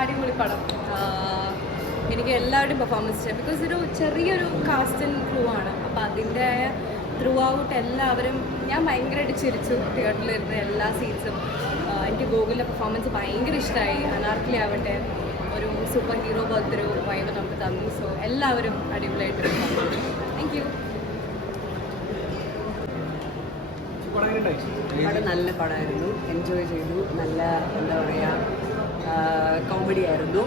അടിപൊളി പടം. എനിക്ക് എല്ലാവരുടെയും പെർഫോമൻസ് ചെയ്യാം. ബിക്കോസ് ഒരു ചെറിയൊരു കാസ്റ്റ് ആൻഡ് ക്രൂ ആണ്. അപ്പോൾ അതിൻ്റെ ത്രൂ ഔട്ട് എല്ലാവരും ഞാൻ ഭയങ്കരമായിട്ട് ചിരിച്ചു തിയേറ്ററിലിരുന്ന എല്ലാ സീൻസും. എനിക്ക് ഗോകുലിൻ്റെ പെർഫോമൻസ് ഭയങ്കര ഇഷ്ടമായി. അനാർക്കലി ആവട്ടെ ഒരു സൂപ്പർ ഹീറോ പോലത്തെ ഒരു വൈബ് നമുക്ക് തന്നു. സോ എല്ലാവരും അടിപൊളിയായിട്ട് താങ്ക് യു. പടം നല്ല പടമായിരുന്നു, എൻജോയ് ചെയ്തു. നല്ല എന്താ പറയുക, കോമഡി ആയിരുന്നു.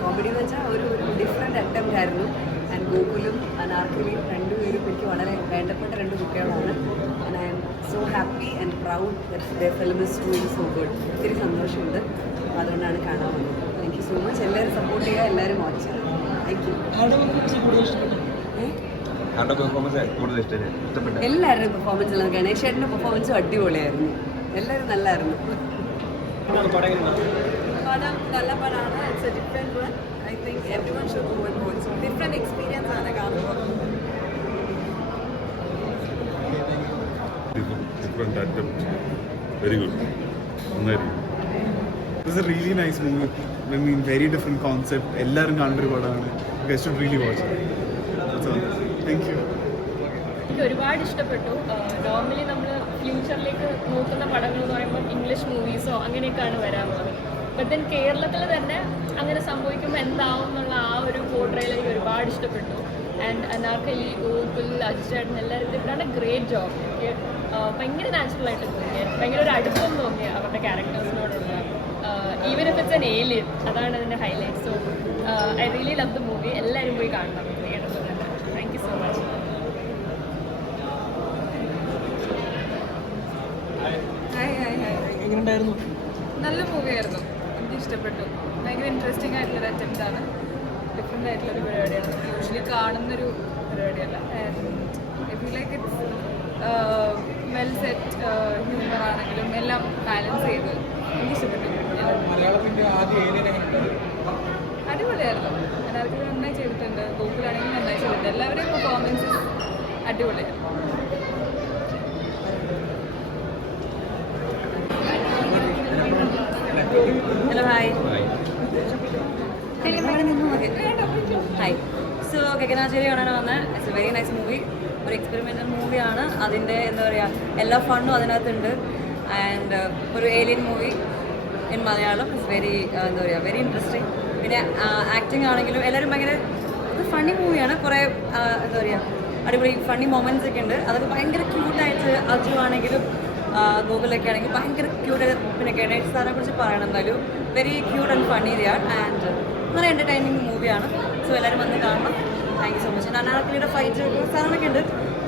കോമഡി എന്ന് വെച്ചാൽ ഒരു ഡിഫറെൻറ്റ് അറ്റംപ്റ്റ് ആയിരുന്നു. ആൻഡ് ഗോകുലും അനാർക്കലിയും രണ്ടുപേരും എനിക്ക് വളരെ വേണ്ടപ്പെട്ട രണ്ട് കുട്ടികളാണ്. And I M so happy and proud the film is doing so good. ഒത്തിരി സന്തോഷമുണ്ട്, അതുകൊണ്ടാണ് കാണാൻ വന്നത്. Thank you so much. എല്ലാവരും സപ്പോർട്ട് ചെയ്യുക, എല്ലാവരും വാച്ച് ചെയ്യുക. Thank you. എല്ലാവരുടെയും പെർഫോമൻസ് എല്ലാം ഗണേശേട്ടൻ്റെ പെർഫോമൻസും അടിപൊളിയായിരുന്നു. എല്ലാവരും നല്ലായിരുന്നു. പടം നല്ല പടമാണ്. It's A different one. I think every one should go and watch. Different experience ആണ് കാണുമ്പോൾ. Different attempt. Very good. It was a really nice movie. I mean, very different concept. എല്ലാവരും കാണേണ്ട പടമാണ്. You guys should really watch it. That's all. Thank you. എനിക്ക് ഒരുപാട് ഇഷ്ടപ്പെട്ടു. Normally നമ്മൾ ഫ്യൂച്ചറിലേക്ക് നോക്കുന്ന പടങ്ങൾ എന്ന് പറയുമ്പോൾ ഇംഗ്ലീഷ് മൂവീസോ അങ്ങനെയൊക്കെയാണ് വരാറുള്ളത്. ബട്ട് ദെൻ കേരളത്തിൽ തന്നെ അങ്ങനെ സംഭവിക്കുമ്പോൾ എന്താവും എന്നുള്ള ആ ഒരു പോർട്രയിൽ എനിക്ക് ഒരുപാട് ഇഷ്ടപ്പെട്ടു. ആൻഡ് അനാർക്കലി, ഗോകുൽ, അജിച്ചേട്ടൻ എല്ലാവരും ഇവരാണ് ഗ്രേറ്റ് ജോബ്. എനിക്ക് ഭയങ്കര നാച്ചുറലായിട്ട് തോന്നി, ഭയങ്കര ഒരു അടുപ്പം തോന്നി അവരുടെ ക്യാരക്ടേഴ്സിനോടുള്ള. Even if it's an alien, അതാണ് അതിൻ്റെ highlight. So I really love the movie. എല്ലാവരും പോയി കാണണം തിയേറ്ററിൽ തന്നെ. Thank you so much. നല്ല മൂവിയായിരുന്നു, എനിക്ക് ഇഷ്ടപ്പെട്ടു. ഭയങ്കര ഇൻട്രസ്റ്റിംഗ് ആയിട്ടുള്ളൊരു അറ്റംപ്റ്റ് ആണ്. ഡിഫറെൻ്റ് ആയിട്ടുള്ളൊരു പരിപാടിയാണ്, നമ്മൾ യൂഷ്വലി കാണുന്നൊരു പരിപാടിയല്ല. I feel like it's well set. Humour ആണെങ്കിലും എല്ലാം ബാലൻസ് ചെയ്ത് എനിക്ക് ഇഷ്ടപ്പെട്ടു. അടിപൊളിയായിരുന്നു. എല്ലാവർക്കും നന്നായി ചെയ്തിട്ടുണ്ട്. ഗോകുലാണെങ്കിൽ നന്നായി ചെയ്തിട്ടുണ്ട്. എല്ലാവരുടെയും പെർഫോമൻസസ് അടിപൊളിയായിരുന്നു. Hello, hi. Hi. So Gaganachari കാണാൻ വന്ന it's A very nice movie. ഒരു എക്സ്പെരിമെൻ്റൽ മൂവിയാണ്. അതിൻ്റെ എന്താ പറയുക, എല്ലാ ഫണ്ടും അതിനകത്തുണ്ട്. ആൻഡ് ഒരു alien movie in Malayalam it's very എന്താ പറയുക, വെരി ഇൻട്രസ്റ്റിംഗ്. പിന്നെ ആക്ടിങ് ആണെങ്കിലും എല്ലാവരും ഭയങ്കര ഇത് ഫണ്ണി മൂവിയാണ്. കുറേ എന്താ പറയുക, അടിപൊളി ഫണ്ണി മൊമെൻറ്റ്സ് ഒക്കെ ഉണ്ട്. അതൊക്കെ ഭയങ്കര ക്യൂട്ടായിട്ട്. അജു ആണെങ്കിലും ഗോകുലൊക്കെ ആണെങ്കിൽ ഭയങ്കര ക്യൂട്ട്. പിന്നെ ഗണേഷ് സാറിനെ കുറിച്ച് പറയണം. എന്തായാലും വെരി ക്യൂട്ട് ആൻഡ് ഫണ്ണി റിയാൾ. ആൻഡ് നല്ല എൻ്റർടൈനിങ് മൂവിയാണ്. സോ എല്ലാവരും വന്ന് കാണണം. Thank you so much. അനാർക്കലിയുടെ ഫൈറ്റ് സാധനമൊക്കെ ഉണ്ട്.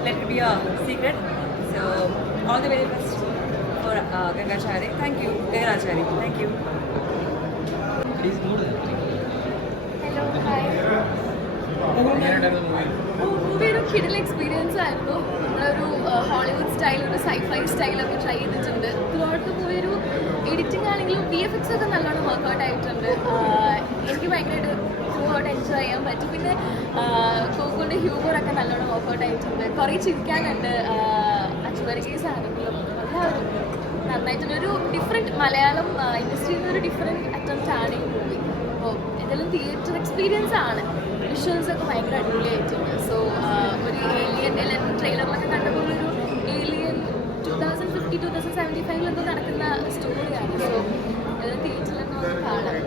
Let it be a secret. So all the very best for Gangachari. Thank you Gaganachari. Thank you. Movie ഒരു കിഡിൽ എക്സ്പീരിയൻസ് ആയിരുന്നു. നമ്മളൊരു ഹോളിവുഡ് സ്റ്റൈൽ, ഒരു സൈഫൈ സ്റ്റൈലൊക്കെ ട്രൈ ചെയ്തിട്ടുണ്ട്. ത്രൂ ഔട്ട് മൂവി ഒരു എഡിറ്റിംഗ് ആണെങ്കിലും VFX ഒക്കെ നല്ലോണം വർക്കൗട്ട് ആയിട്ടുണ്ട്. എനിക്ക് ഭയങ്കരമായിട്ട് ത്രൂ ഔട്ട് എൻജോയ് ചെയ്യാൻ പറ്റും. പിന്നെ ഗോകുലിൻ്റെ ഹ്യൂമറൊക്കെ നല്ലോണം വർക്കൗട്ട് ആയിട്ടുണ്ട്. കുറേ ചിരിക്കാനുണ്ട്. അച്ചുവരി കേസ് ആണെങ്കിലും എല്ലാവരും നന്നായിട്ടുണ്ട്. ഒരു ഡിഫറെൻറ്റ് മലയാളം ഇൻഡസ്ട്രിയിൽ നിന്ന് ഒരു ഡിഫറെൻറ്റ് അറ്റംപ്റ്റ് ആണ് ഈ മൂവി. അപ്പോൾ ഇതെല്ലാം തിയേറ്റർ എക്സ്പീരിയൻസ് ആണ്. വിഷ്വൽസ് ഒക്കെ ഭയങ്കര അടിപൊളിയായിട്ടുണ്ട്. സോ ഒരു ഏലിയൻ എല്ലാവരും ട്രെയിലറിലൊക്കെ കണ്ടപ്പോൾ ഒരു ഏലിയൻ 2050-2075 എന്തോ നടക്കുന്ന സ്റ്റോറിയാണ്. സോ എല്ലാം തിയേറ്ററിലൊക്കെ ഒന്ന് കാണാം.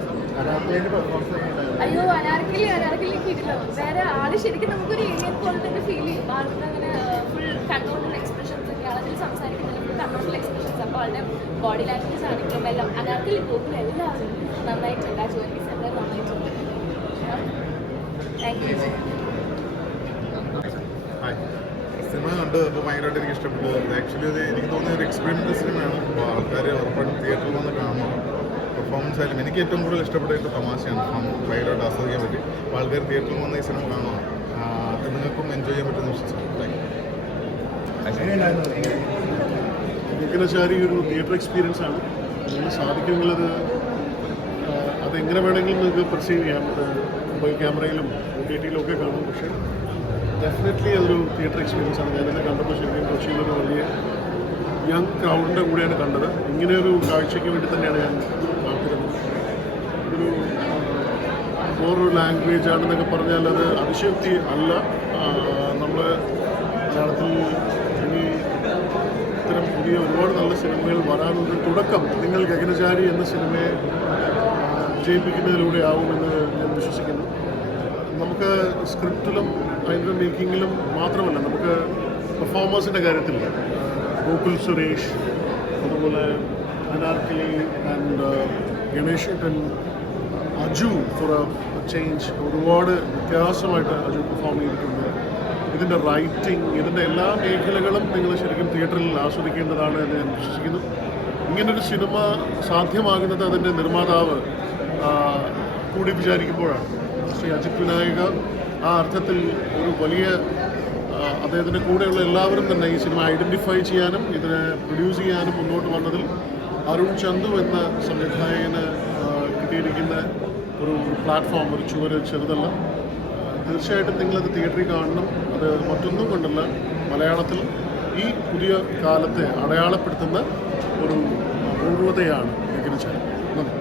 അയ്യോ, അനാർക്കലി കിട്ടില്ല. വേറെ ആള് ശരിക്കും നമുക്കൊരു ഏലിയൻ പോലെ തന്നെ ഫീൽ ചെയ്യും. ആൾക്ക് അങ്ങനെ ഫുൾ കൺട്രോളുള്ള എക്സ്പ്രഷൻസ് ഒക്കെ ആളതിൽ സംസാരിക്കുന്നില്ല. ഫുൾ കൺട്രോളുള്ള എക്സ്പ്രഷൻസ്. അപ്പോൾ ആളുടെ ബോഡി ലാംഗ്വേജ് ആണെങ്കിലും എല്ലാം അനാർക്കലി ഗോകുൽ എല്ലാവരും നന്നായിട്ടുണ്ട്. ആ ജോലിസ് എല്ലാം നന്നായിട്ടുണ്ട്. Thank you. സിനിമ കണ്ട് അപ്പോൾ ഭയങ്കരമായിട്ട് എനിക്ക് ഇഷ്ടപ്പെട്ടു. ആക്ച്വലി അത് എനിക്ക് തോന്നിയ ഒരു എക്സ്പെരിമെൻ്റൽ സിനിമയാണ്. അപ്പോൾ ആൾക്കാർ ഉറപ്പായിട്ടും തിയേറ്ററിൽ വന്ന് കാണണം. പെർഫോമൻസ് ആയാലും എനിക്ക് ഏറ്റവും കൂടുതൽ ഇഷ്ടപ്പെട്ട തമാശയാണ്. ഭയങ്കരമായിട്ട് ആസ്വദിക്കാൻ പറ്റി. അപ്പോൾ ആൾക്കാർ തിയേറ്ററിൽ വന്ന് ഈ സിനിമ കാണണം. നിങ്ങൾക്കും എൻജോയ് ചെയ്യാൻ പറ്റുമെന്ന് വിശ്വസിക്കുന്നു. ഗഗനാചാരി ഒരു തിയേറ്റർ എക്സ്പീരിയൻസ് ആണ്. നിങ്ങൾ സാധിക്കുന്നുള്ളത് അതെങ്ങനെ വേണമെങ്കിലും നിങ്ങൾക്ക് പെർസീവ് ചെയ്യാം. മൊബൈൽ ക്യാമറയിലും OTT ഒക്കെ കാണും. പക്ഷേ ഡെഫിനറ്റ്ലി അതൊരു തിയേറ്റർ എക്സ്പീരിയൻസ് ആണ്. ഞാനെന്നെ കണ്ടപ്പോൾ ശരിക്കും കൊച്ചിയിലൊരു വലിയ യങ് ക്രൗഡിൻ്റെ കൂടെയാണ് കണ്ടത്. ഇങ്ങനെയൊരു കാഴ്ചയ്ക്ക് വേണ്ടി തന്നെയാണ് ഞാൻ കാത്തിരുന്നത്. ഒരു വേറൊരു ലാംഗ്വേജ് ആണെന്നൊക്കെ പറഞ്ഞാൽ അത് അതിശയോക്തി അല്ല. നമ്മൾ മലയാളത്തിൽ ഇനി ഇത്തരം പുതിയ ഒരുപാട് നല്ല സിനിമകൾ വരാനുള്ള തുടക്കം നിങ്ങൾ ഗഗനചാരി എന്ന സിനിമയെ വിജയിപ്പിക്കുന്നതിലൂടെ ആവുമെന്ന് ഞാൻ വിശ്വസിക്കുന്നു. നമുക്ക് സ്ക്രിപ്റ്റിലും അതിൻ്റെ മേക്കിങ്ങിലും മാത്രമല്ല, നമുക്ക് പെർഫോമേഴ്സിൻ്റെ കാര്യത്തിൽ ഗോകുൽ സുരേഷ്, അതുപോലെ അനാർക്കലി ആൻഡ് ഗണേഷ് ഏട്ടൻ, അജു ഫോർ എ ചേഞ്ച് ഒരുപാട് വ്യത്യാസമായിട്ട് അജു പെർഫോം ചെയ്തിട്ടുണ്ട്. ഇതിൻ്റെ റൈറ്റിംഗ്, ഇതിൻ്റെ എല്ലാ മേഖലകളും നിങ്ങൾ ശരിക്കും തിയേറ്ററിൽ ആസ്വദിക്കേണ്ടതാണ് എന്ന് ഞാൻ വിശ്വസിക്കുന്നു. ഇങ്ങനൊരു സിനിമ സാധ്യമാകുന്നത് അതിൻ്റെ നിർമ്മാതാവ് കൂടി വിചാരിക്കുമ്പോഴാണ്. ശ്രീ അജിത് വിനായക ആ അർത്ഥത്തിൽ ഒരു വലിയ അദ്ദേഹത്തിൻ്റെ കൂടെയുള്ള എല്ലാവരും തന്നെ ഈ സിനിമ ഐഡൻറ്റിഫൈ ചെയ്യാനും ഇതിനെ പ്രൊഡ്യൂസ് ചെയ്യാനും മുന്നോട്ട് വന്നതിൽ അരുൺ ചന്തു എന്ന സംവിധായകന് കിട്ടിയിരിക്കുന്ന ഒരു പ്ലാറ്റ്ഫോം, ഒരു ചുവര് ചെറുതല്ല. തീർച്ചയായിട്ടും നിങ്ങളത് തിയേറ്ററിൽ കാണണം. അത് മറ്റൊന്നും കൊണ്ടല്ല, മലയാളത്തിൽ ഈ പുതിയ കാലത്തെ അടയാളപ്പെടുത്തുന്ന ഒരു പൂർവ്വതയാണ് ഗഗനചാരി. നന്ദി.